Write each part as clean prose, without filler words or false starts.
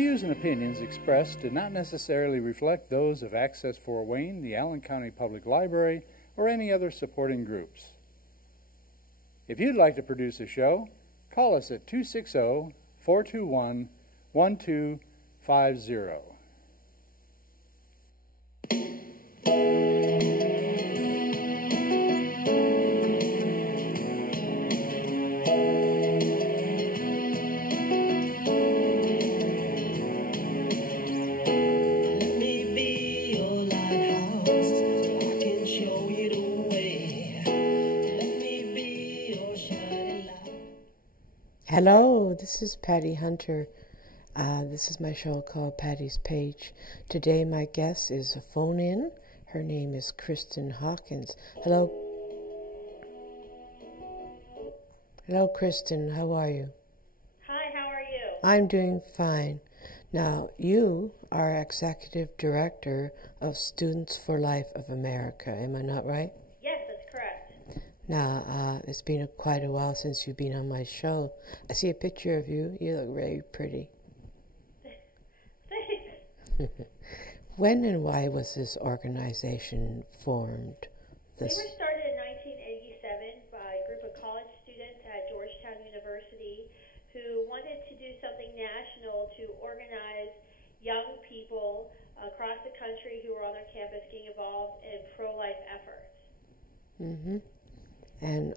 views and opinions expressed do not necessarily reflect those of Access Fort Wayne, the Allen County Public Library, or any other supporting groups. If you'd like to produce a show, call us at 260-421-1250. Hello, this is Patty Hunter. This is my show called Patty's Page. Today my guest is a phone-in. Her name is Kristan Hawkins. Hello. Hello, Kristan. How are you? Hi, how are you? I'm doing fine. Now, you are Executive Director of Students for Life of America. Am I not right? Yes, that's correct. Now, it's been quite a while since you've been on my show. I see a picture of you. You look very pretty. Thanks. When and why was this organization formed? We were started in 1987 by a group of college students at Georgetown University who wanted to do something national to organize young people across the country who were on their campus getting involved in pro-life efforts. Mm-hmm. And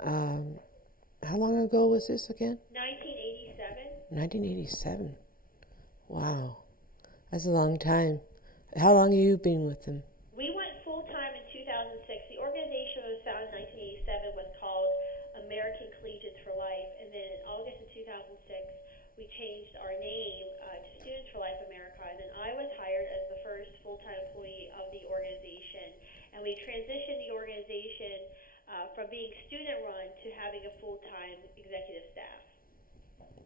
how long ago was this again? 1987. 1987. Wow. That's a long time. How long have you been with them? We went full-time in 2006. The organization was founded in 1987 was called American Collegians for Life, and then in August of 2006, we changed our name to Students for Life America, and then I was hired as the first full-time employee of the organization, and we transitioned the organization from being student-run to having a full-time executive staff.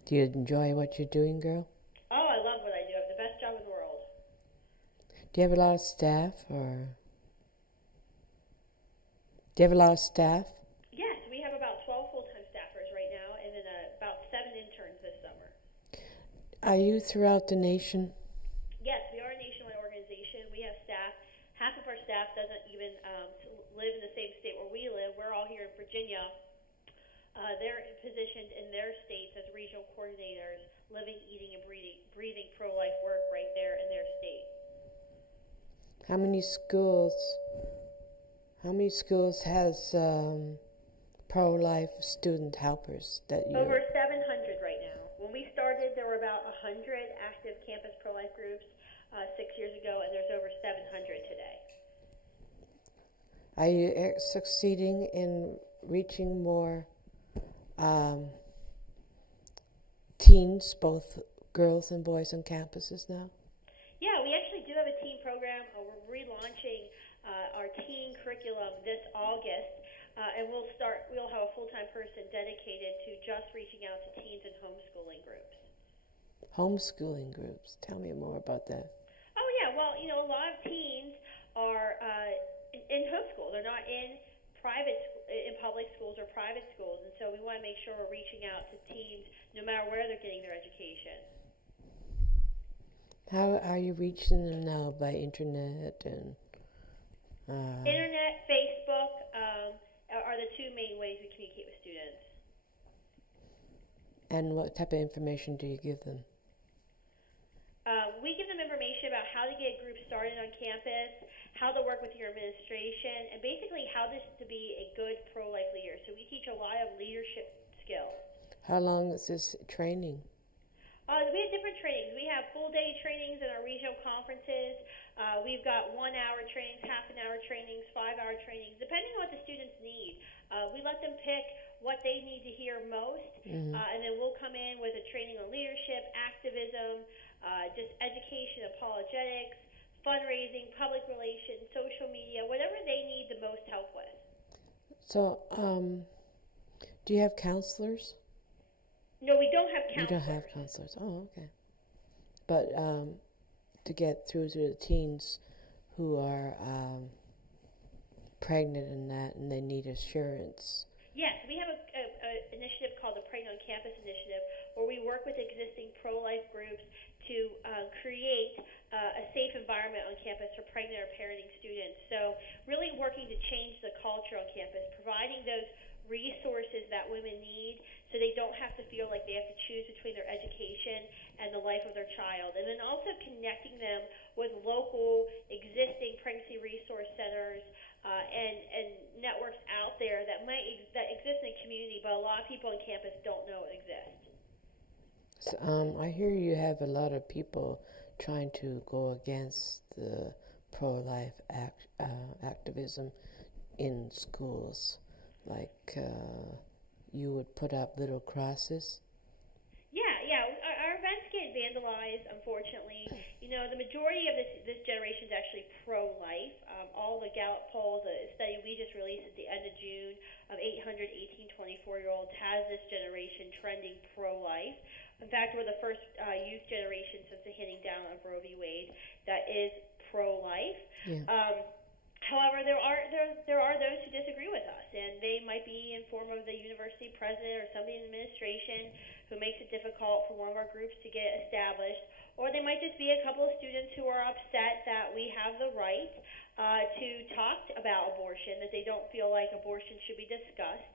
Do you enjoy what you're doing, girl? Oh, I love what I do. I have the best job in the world. Do you have a lot of staff, or? Do you have a lot of staff? Yes, we have about 12 full-time staffers right now, and then about 7 interns this summer. Are you throughout the nation? Yes, we are a nationwide organization. We have staff. Half of our staff doesn't even live in the same state where we live. We're all here in Virginia. They're positioned in their states as regional coordinators, living, eating, and breathing pro-life work right there in their state. How many schools has pro-life student helpers that you? Over 700 right now. When we started, there were about 100 active campus pro-life groups 6 years ago, and there's over 700 today. Are you succeeding in reaching more teens, both girls and boys on campuses now? Yeah, we actually do have a teen program. We're relaunching our teen curriculum this August, and we'll have a full-time person dedicated to just reaching out to teens and homeschooling groups. Homeschooling groups. Tell me more about that. Oh, yeah. Well, a lot of teens are in homeschool. They're not in public schools or private schools, and so we want to make sure we're reaching out to teens no matter where they're getting their education. How are you reaching them now? By internet and... Internet, Facebook are the two main ways we communicate with students. And what type of information do you give them? We give them information about how to get groups started on campus, how to work with your administration, and basically how to be a good pro-life leader. So we teach a lot of leadership skills. How long is this training? We have different trainings. We have full-day trainings in our regional conferences. We've got 1-hour trainings, half-an-hour trainings, 5-hour trainings, depending on what the students need. We let them pick what they need to hear most, and then we'll come in with a training on leadership, activism, just education, apologetics, fundraising, public relations, social media, whatever they need the most help with. So, do you have counselors? No, we don't have counselors. You don't have counselors. Oh, okay. But to get through to the teens who are pregnant and they need assurance. Yes, we have an initiative called the Pregnant on Campus Initiative, or we work with existing pro-life groups to create a safe environment on campus for pregnant or parenting students. So really working to change the culture on campus, providing those resources that women need so they don't have to feel like they have to choose between their education and the life of their child. And then also connecting them with local existing pregnancy resource centers and networks out there that exist in the community, but a lot of people on campus don't know exist. So, I hear you have a lot of people trying to go against the pro-life activism in schools. Like you would put up little crosses. Yeah. Our events get vandalized, unfortunately. You know, the majority of this generation is actually pro-life. All the Gallup polls, a study we just released at the end of June of 800 18, 24-year-olds has this generation trending pro-life. In fact, we're the first youth generation since the handing down of Roe v. Wade that is pro-life. Yeah. However, there are those who disagree with us, and they might be in form of the university president or somebody in the administration who makes it difficult for one of our groups to get established, or they might just be a couple of students who are upset that we have the right to talk about abortion, that they don't feel like abortion should be discussed.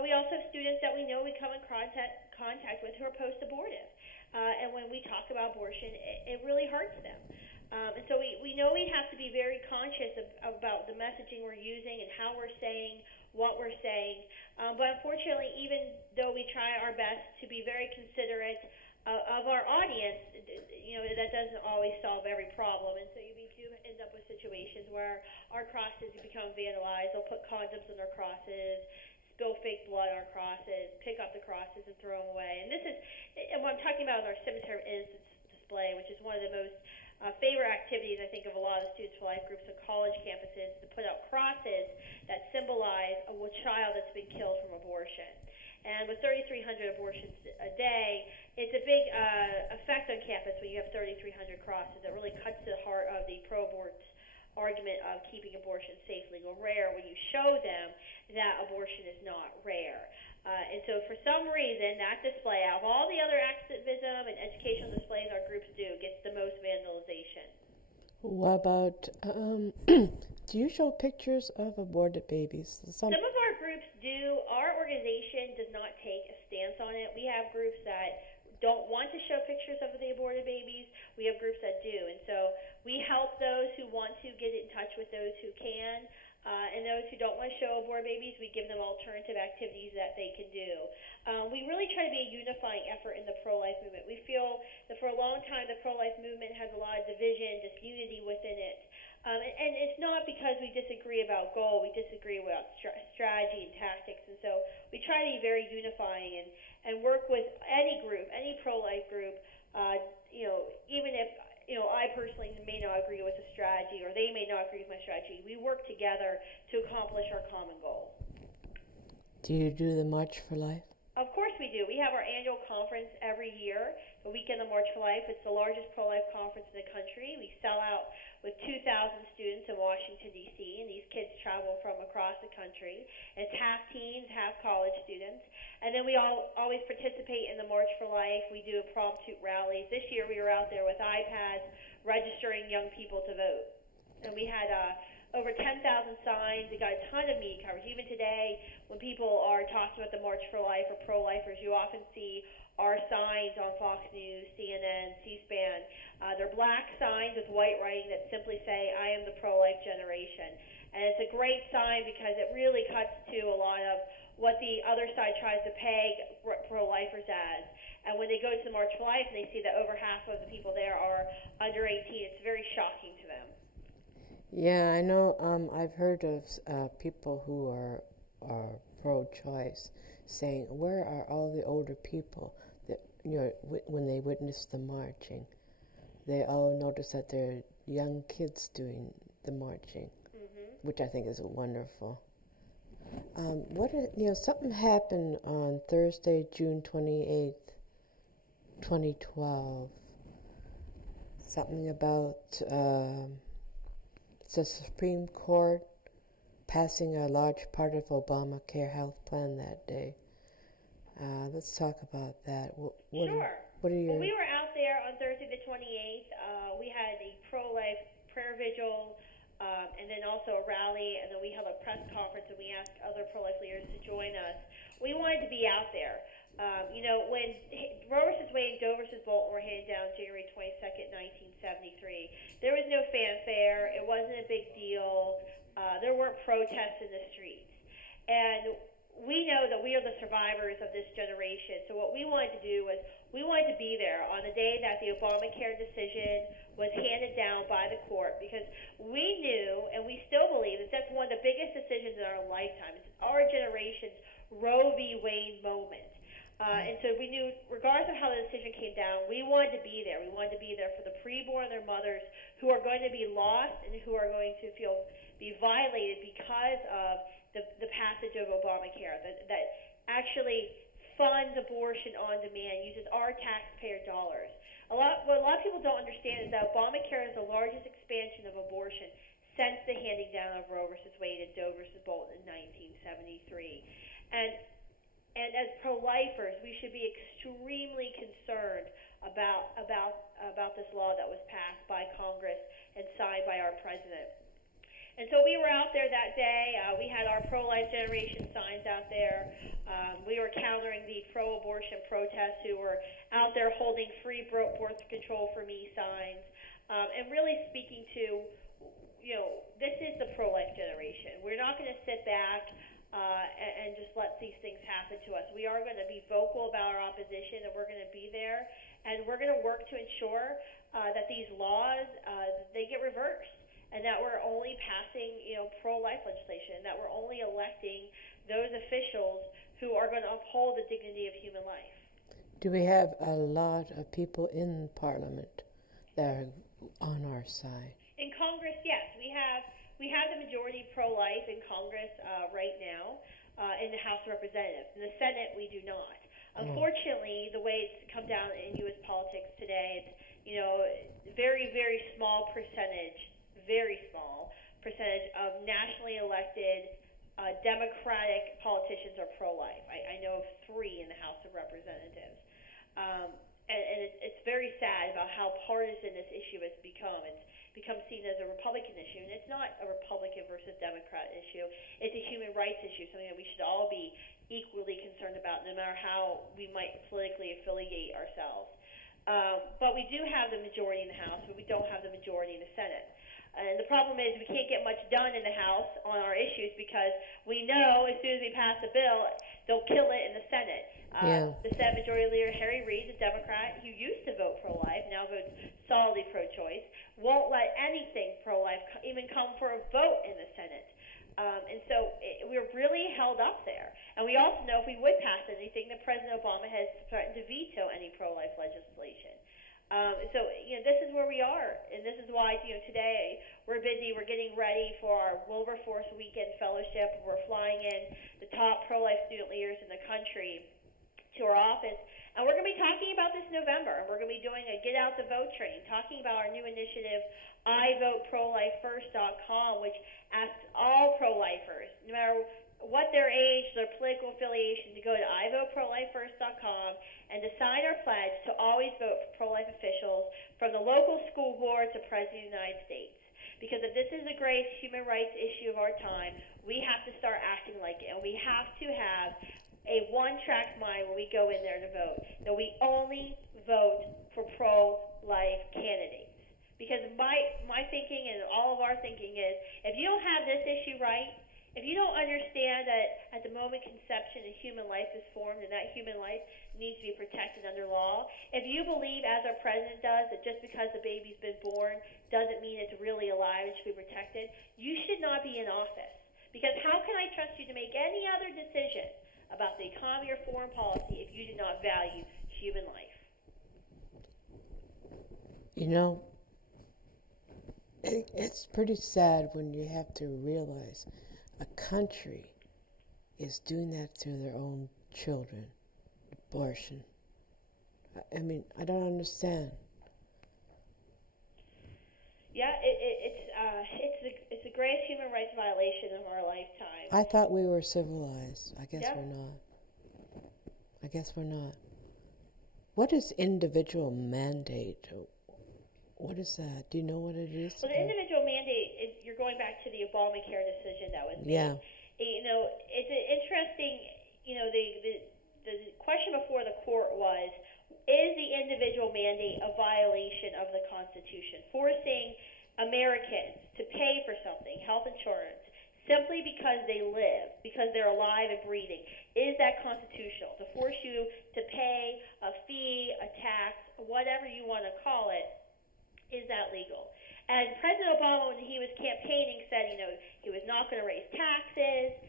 We also have students that we know we come in contact with who are post-abortive, and when we talk about abortion, it really hurts them. And so we know we have to be very conscious about the messaging we're using and how we're saying what we're saying. But unfortunately, even though we try our best to be very considerate of our audience, you know, that doesn't always solve every problem. And so we do end up with situations where our crosses become vandalized. They'll put condoms on our crosses, spill fake blood on our crosses, pick up the crosses and throw them away. And this is what I'm talking about in our cemetery innocence display, which is one of the most favorite activities, I think, of a lot of the Students for Life groups on college campuses, to put up crosses that symbolize a child that's been killed from abortion. And with 3,300 abortions a day, it's a big effect on campus when you have 3,300 crosses. It really cuts to the heart of the pro-abort argument of keeping abortion safe, legal, rare, when you show them that abortion is not rare. And so for some reason, that display, out of all the other activism and educational displays our groups do, gets the most vandalization. What about, do you show pictures of aborted babies? Some of our groups do. Our organization does not take a stance on it. We have groups that don't want to show pictures of the aborted babies. We have groups that do. And so we help those who want to get in touch with those who can. And those who don't want to show aborted babies, we give them alternative activities that they can do. We really try to be a unifying effort in the pro-life movement. We feel that for a long time the pro-life movement has a lot of division, disunity within it. And it's not because we disagree about goal, we disagree about strategy and tactics. And so we try to be very unifying and work with any group, any pro-life group, even if I personally may not agree with the strategy or they may not agree with my strategy. We work together to accomplish our common goal. Do you do the March for Life? Of course we do. We have our annual conference every year, the Weekend of March for Life. It's the largest pro-life conference in the country. We sell out with 2,000 students in Washington, D.C., and these kids travel from across the country. It's half teens, half college students. And then we always participate in the March for Life. We do impromptu rallies. This year we were out there with iPads registering young people to vote. And we had over 10,000 signs. We got a ton of media coverage. Even today, when people are talking about the March for Life or pro-lifers, you often see our signs on Fox News, CNN, C-SPAN. They're black signs with white writing that simply say, "I am the pro-life generation." And it's a great sign because it really cuts to a lot of what the other side tries to peg pro-lifers as. And when they go to the March for Life and they see that over half of the people there are under 18, it's very shocking to them. Yeah, I know. I've heard of people who are pro-choice saying, "Where are all the older people that when they witness the marching?" They all notice that they're young kids doing the marching, which I think is wonderful. Something happened on Thursday, June 28th, 2012. Something about the Supreme Court passing a large part of Obamacare health plan that day. Let's talk about that. Sure. What are your... Well, we were out there on Thursday the 28th. We had a pro-life prayer vigil, and then also a rally, and then we held a press conference, and we asked other pro-life leaders to join us. We wanted to be out there. When Roe versus Wade and Doe versus Bolton were handed down January 22nd, 1973, there was no fanfare. It wasn't a big deal. There weren't protests in the streets. And we know that we are the survivors of this generation. So what we wanted to do was we wanted to be there on the day that the Obamacare decision was handed down by the court, because we knew, and we still believe, that that's one of the biggest decisions in our lifetime. It's our generation's Roe v. Wade moment. And so we knew, regardless of how the decision came down, we wanted to be there. We wanted to be there for the preborn and their mothers who are going to be lost and who are going to be violated because of the passage of Obamacare, that actually funds abortion on demand, uses our taxpayer dollars. What a lot of people don't understand is that Obamacare is the largest expansion of abortion since the handing down of Roe versus Wade and Doe versus Bolton in 1973. And as pro-lifers, we should be extremely concerned about this law that was passed by Congress and signed by our president. And so we were out there that day. We had our pro-life generation signs out there. We were countering the pro-abortion protests who were out there holding free birth control for me signs, and really speaking to, this is the pro-life generation. We're not going to sit back and just let these things happen to us. We are going to be vocal about our opposition, and we're going to be there, and we're going to work to ensure that these laws, they get reversed, and that we're only passing, pro-life legislation, and that we're only electing those officials who are going to uphold the dignity of human life. Do we have a lot of people in Parliament that are on our side? In Congress, yes. We have the majority pro-life in Congress right now, in the House of Representatives. In the Senate, we do not. Unfortunately, the way it's come down in U.S. politics today, it's very, very small percentage of nationally elected Democratic politicians are pro-life. I know of 3 in the House of Representatives. And it's very sad about how partisan this issue has become. It's become seen as a Republican issue, and it's not a Republican versus Democrat issue. It's a human rights issue, something that we should all be equally concerned about, no matter how we might politically affiliate ourselves. But we do have the majority in the House, but we don't have the majority in the Senate. And the problem is we can't get much done in the House on our issues because we know as soon as we pass the bill, they'll kill it in the Senate. The Senate Majority Leader Harry Reid, the Democrat who used to vote pro-life, now votes solidly pro-choice, won't let anything pro-life even come for a vote in the Senate. And so we're really held up there. And we also know if we would pass anything, that President Obama has threatened to veto any pro-life legislation. So this is where we are, and this is why today we're busy. We're getting ready for our Wilberforce Weekend Fellowship. We're flying in the top pro-life student leaders in the country to our office, and we're going to be talking about this November. And we're going to be doing a Get Out the Vote train, talking about our new initiative, iVoteProLifeFirst.com, which asks all pro-lifers, no matter what their age, their political affiliation, to go to iVoteProLifeFirst.com and to sign our pledge to always vote for pro-life officials from the local school board to President of the United States. Because if this is the greatest human rights issue of our time, we have to start acting like it, and we have to have a one-track mind when we go in there to vote, that we only vote for pro-life candidates. Because my thinking and all of our thinking is, if you don't have this issue right, if you don't understand that at the moment conception a human life is formed and that human life needs to be protected under law, if you believe, as our president does, that just because the baby's been born doesn't mean it's really alive and should be protected, you should not be in office. Because how can I trust you to make any other decision about the economy or foreign policy if you do not value human life? It's pretty sad when you have to realize a country is doing that to their own children, abortion. I mean, I don't understand. Yeah, it's the greatest human rights violation of our lifetime. I thought we were civilized. I guess we're not. I guess we're not. What is individual mandate? What is that? Do you know what it is? Well, the individual mandate is you're going back to the Obamacare decision that was made. Yeah. It's an interesting. The question before the court was, is the individual mandate a violation of the Constitution, forcing Americans to pay for something, health insurance, simply because they live, because they're alive and breathing? Is that constitutional? To force you to pay a fee, a tax, whatever you want to call it, is that legal? And President Obama, when he was campaigning, said, he was not going to raise taxes.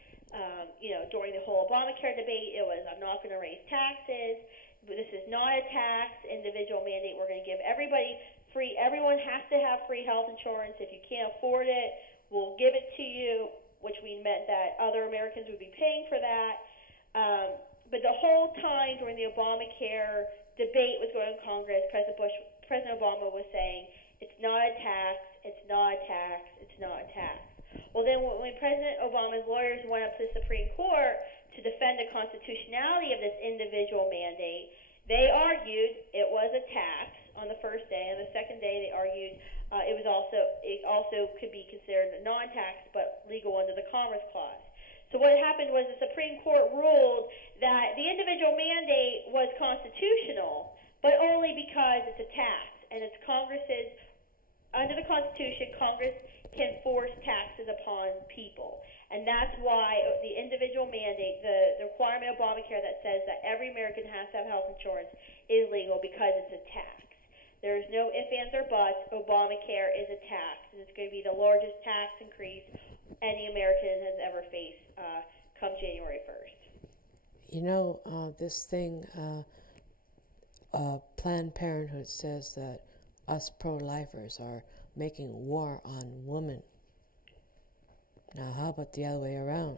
During the whole Obamacare debate, it was, I'm not going to raise taxes. This is not a tax, individual mandate. We're going to give everybody free. Everyone has to have free health insurance. If you can't afford it, we'll give it to you, which meant that other Americans would be paying for that. But the whole time during the Obamacare debate was going on in Congress, President Obama was saying, it's not a tax, it's not a tax, it's not a tax. Well, then when President Obama's lawyers went up to the Supreme Court to defend the constitutionality of this individual mandate, they argued it was a tax on the first day, and the second day they argued it also could be considered a non-tax but legal under the Commerce Clause. So what happened was the Supreme Court ruled that the individual mandate was constitutional, but only because it's a tax, and it's Congress's, under the Constitution, Congress can force taxes upon people. And that's why the individual mandate, the requirement of Obamacare that says that every American has to have health insurance is legal because it's a tax. There's no ifs, ands, or buts. Obamacare is a tax, and it's going to be the largest tax increase any American has ever faced come January 1st. This thing, Planned Parenthood says that us pro-lifers are making war on women. Now, how about the other way around?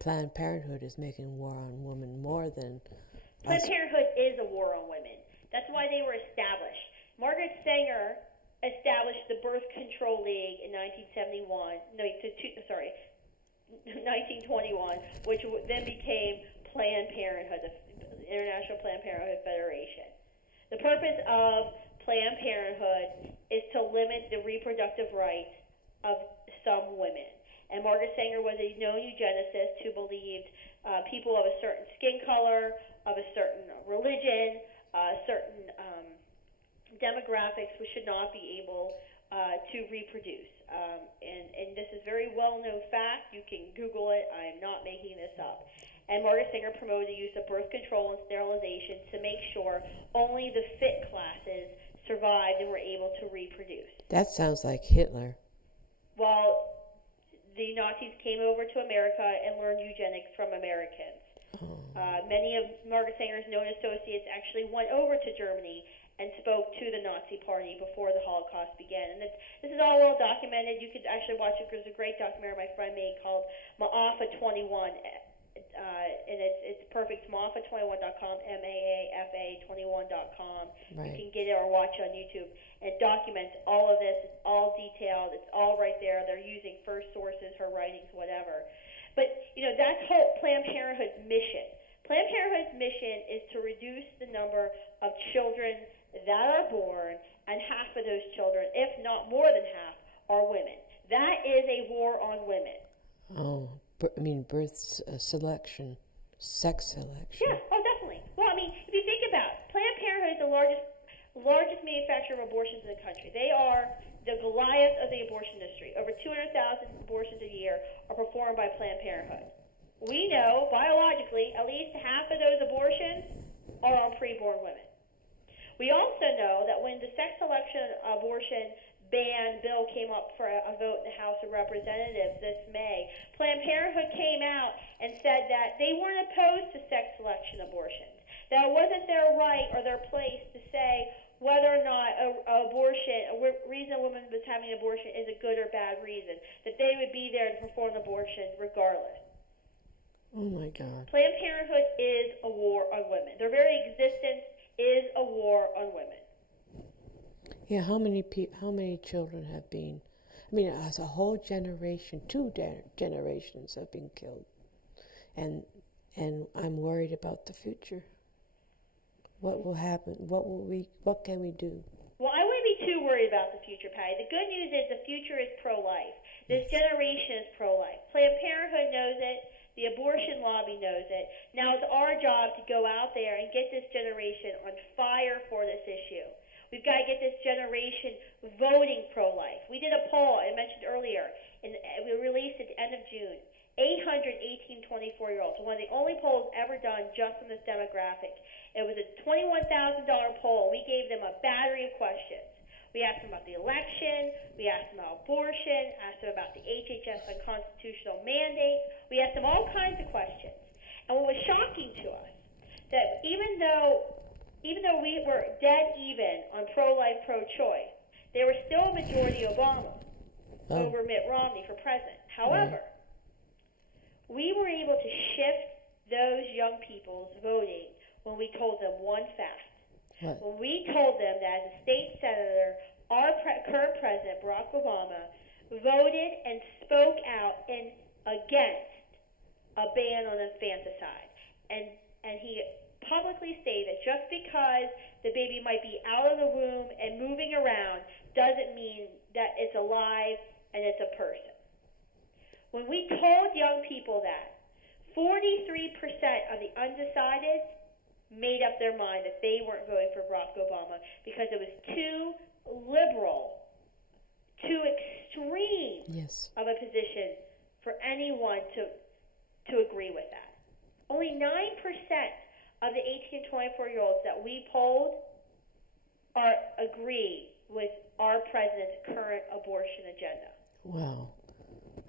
Planned Parenthood is making war on women more than Planned Parenthood is a war on women. That's why they were established. Margaret Sanger established the Birth Control League in 1921, which then became Planned Parenthood, the International Planned Parenthood Federation. The purpose of Planned Parenthood is to limit the reproductive rights of some women. And Margaret Sanger was a known eugenicist who believed people of a certain skin color, of a certain religion, certain demographics should not be able to reproduce. And this is very well-known fact. You can Google it. I am not making this up. And Margaret Sanger promoted the use of birth control and sterilization to make sure only the fit classes survived and were able to reproduce. That sounds like Hitler. Well, the Nazis came over to America and learned eugenics from Americans. Many of Margaret Sanger's known associates actually went over to Germany and spoke to the Nazi Party before the Holocaust began. And this is all well documented. You could actually watch it. There's a great documentary my friend made called Maafa 21. And it's perfect. It's maafa21.com, MAAFA21.com. Right. You can get it or watch it on YouTube. And it documents all of this. It's all detailed. It's all right there. They're using first sources, her writings, whatever. But, that's whole Planned Parenthood's mission. Planned Parenthood's mission is to reduce the number of children that are born, and half of those children, if not more than half, are women. That is a war on women. Oh, birth selection, sex selection. Yeah, definitely. Well, if you think about it, Planned Parenthood is the largest manufacturer of abortions in the country. They are the Goliath of the abortion industry. Over 200,000 abortions a year are performed by Planned Parenthood. We know, biologically, at least half of those abortions are on preborn women. We also know that when the sex selection abortion ban bill came up for a vote in the House of Representatives this May, Planned Parenthood came out and said that they weren't opposed to sex selection abortions, that it wasn't their right or their place to say whether or not a reason a woman was having an abortion is a good or bad reason, that they would be there to perform abortions regardless. Oh my God. Planned Parenthood is a war on women. Their very existence is a war on women. Yeah, how many children have been, as a whole generation, two generations have been killed. And and I'm worried about the future. What will happen? What can we do? Well, I wouldn't be too worried about the future, Patty. The good news is the future is pro-life. This generation is pro-life. Planned Parenthood knows it. The abortion lobby knows it. Now it's our job to go out there and get this generation on fire for this issue. We've got to get this generation voting pro-life. We did a poll, I mentioned earlier, and we released at the end of June. 800 18, 24-year-olds. One of the only polls ever done just on this demographic. It was a $21,000 poll. We gave them a battery of questions. We asked them about the election. We asked them about abortion. Asked them about the HHS unconstitutional mandate. We asked them all kinds of questions. And what was shocking to us, that even though we were dead even on pro-life, pro-choice, there was still a majority Obama over Mitt Romney for president. However, we were able to shift those young people's voting when we told them one fact. What? When we told them that as a state senator, our current president, Barack Obama, voted and spoke out against a ban on infanticide. And he publicly stated that just because the baby might be out of the womb and moving around doesn't mean that it's alive and it's a person. When we told young people that, 43% of the undecided made up their mind that they weren't voting for Barack Obama because it was too liberal, too extreme of a position for anyone to agree with that. Only 9% of the 18 and 24-year-olds that we polled agree with our president's current abortion agenda. Wow.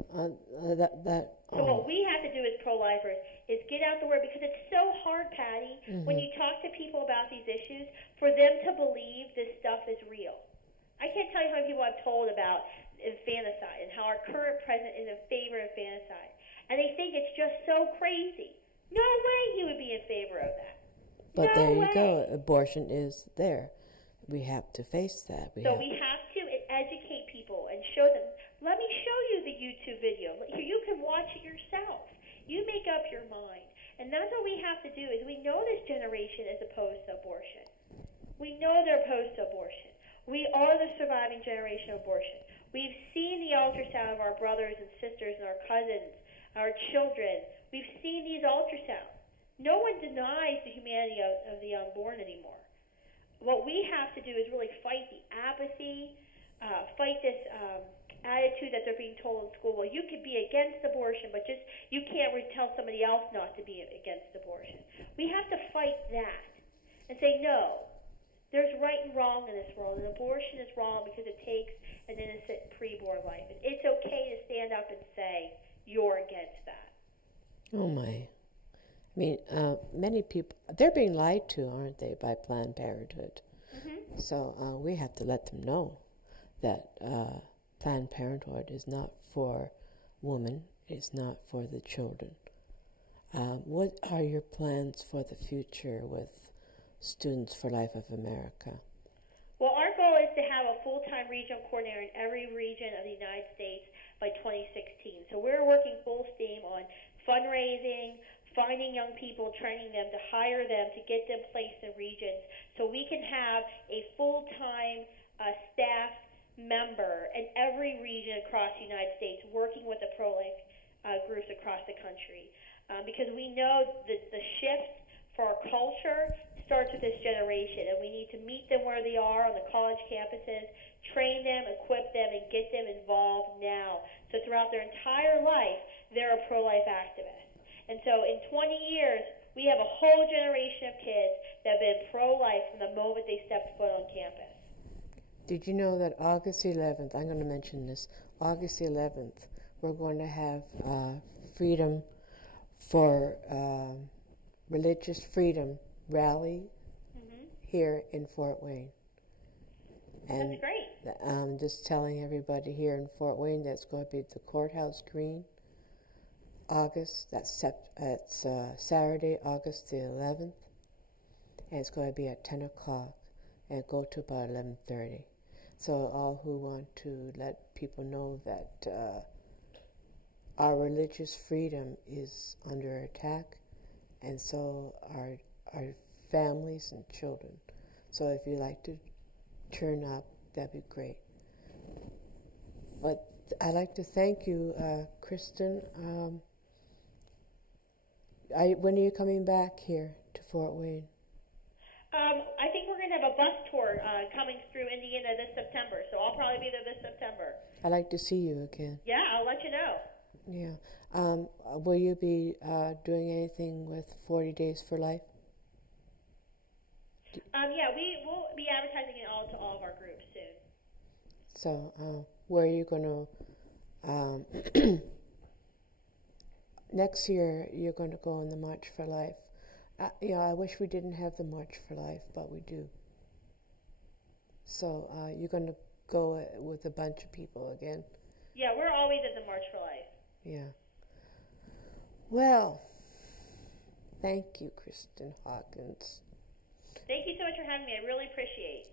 So what we have to do as pro-lifers is get out the word, because it's so hard, Patty, when you talk to people about these issues, for them to believe this stuff is real. I can't tell you how many people I've told about infanticide and how our current president is in favor of infanticide. And they think it's just so crazy. No way he would be in favor of that. But there you go. Abortion is there. We have to face that. We have to educate people and show them. Let me show you the YouTube video. You can watch it yourself. You make up your mind. And that's what we have to do, is we know this generation is opposed to abortion. We know they're opposed to abortion. We are the surviving generation of abortion. We've seen the ultrasound of our brothers and sisters and our cousins, our children. We've seen these ultrasounds. No one denies the humanity of the unborn anymore. What we have to do is really fight the apathy, fight this attitude that they're being told in school, well, you could be against abortion, but just you can't tell somebody else not to be against abortion. We have to fight that and say, no, there's right and wrong in this world, and abortion is wrong because it takes an innocent preborn life. And it's okay to stand up and say you're against that. Oh, my. I mean, many people, they're being lied to, aren't they, by Planned Parenthood? So we have to let them know that Planned Parenthood is not for women, it's not for the children. What are your plans for the future with Students for Life of America? Well, our goal is to have a full-time regional coordinator in every region of the United States by 2016. So we're working full steam on fundraising, finding young people, training them, to hire them, to get them placed in regions so we can have a full-time staff member in every region across the United States working with the pro-life groups across the country. Because we know that the shift for our culture starts with this generation, and we need to meet them where they are on the college campuses, train them, equip them, and get them involved now. So throughout their entire life, they're a pro-life activist. And so in 20 years, we have a whole generation of kids that have been pro-life from the moment they stepped foot on campus. Did you know that August 11th, I'm going to mention this, August 11th, we're going to have freedom for religious freedom rally here in Fort Wayne. And that's great. I'm just telling everybody here in Fort Wayne that's going to be at the Courthouse Green, that's Saturday, August the 11th, and it's going to be at 10 o'clock and go to about 11:30. So all who want to let people know that our religious freedom is under attack, and so our families and children. So if you'd like to turn up, that'd be great. But I'd like to thank you, Kristan. When are you coming back here to Fort Wayne? I think we're going to have a bus tour coming through Indiana this September, so I'll probably be there this September. I'd like to see you again. Yeah, I'll let you know. Yeah. Will you be doing anything with 40 Days for Life? Yeah, we will be advertising it all to all of our groups soon. So, where are you going to... next year, you're going to go on the March for Life. I wish we didn't have the March for Life, but we do. So, you're going to go with a bunch of people again? Yeah, we're always at the March for Life. Yeah. Well, thank you, Kristan Hawkins. Thank you so much for having me. I really appreciate.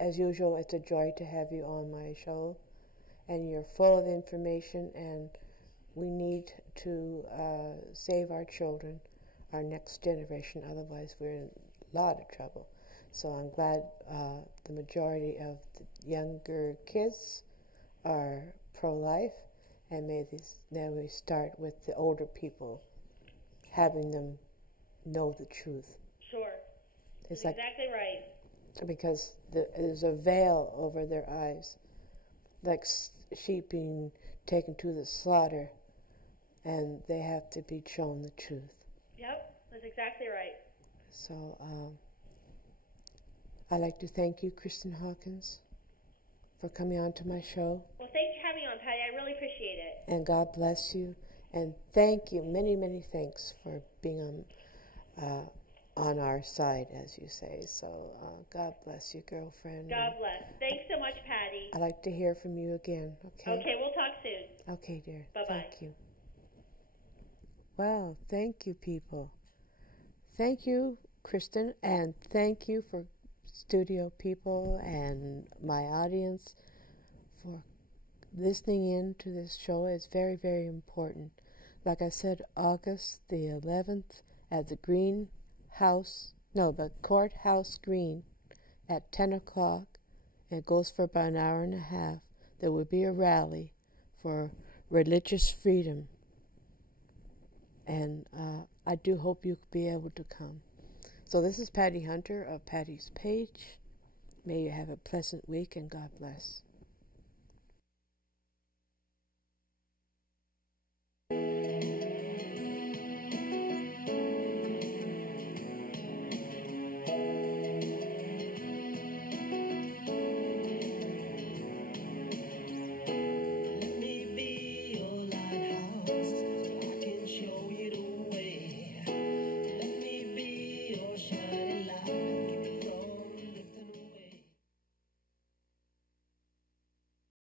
As usual, it's a joy to have you on my show, and you're full of information, and we need to save our children, our next generation. Otherwise, we're in a lot of trouble. So I'm glad the majority of the younger kids are pro-life, and now we start with the older people, having them know the truth. Sure. It's That's exactly right. Because there's a veil over their eyes, like sheep being taken to the slaughter, and they have to be shown the truth. Yep, that's exactly right. So I'd like to thank you, Kristan Hawkins, for coming on to my show. Well, thanks for having me on, Patty. I really appreciate it. And God bless you. And thank you, many, many thanks for being on our side, as you say. So God bless you, girlfriend. God bless. Thanks so much, Patty. I'd like to hear from you again, okay? Okay, we'll talk soon. Okay, dear. Bye-bye. Thank you. Well, thank you, people. Thank you, Kristan, and thank you for studio people and my audience for listening in to this show. It's very, very important. Like I said, August the 11th at the Courthouse Green at 10 o'clock. It goes for about an hour and a half. There will be a rally for religious freedom. And I do hope you'll be able to come. So this is Patty Hunter of Patty's Page. May you have a pleasant week, and God bless.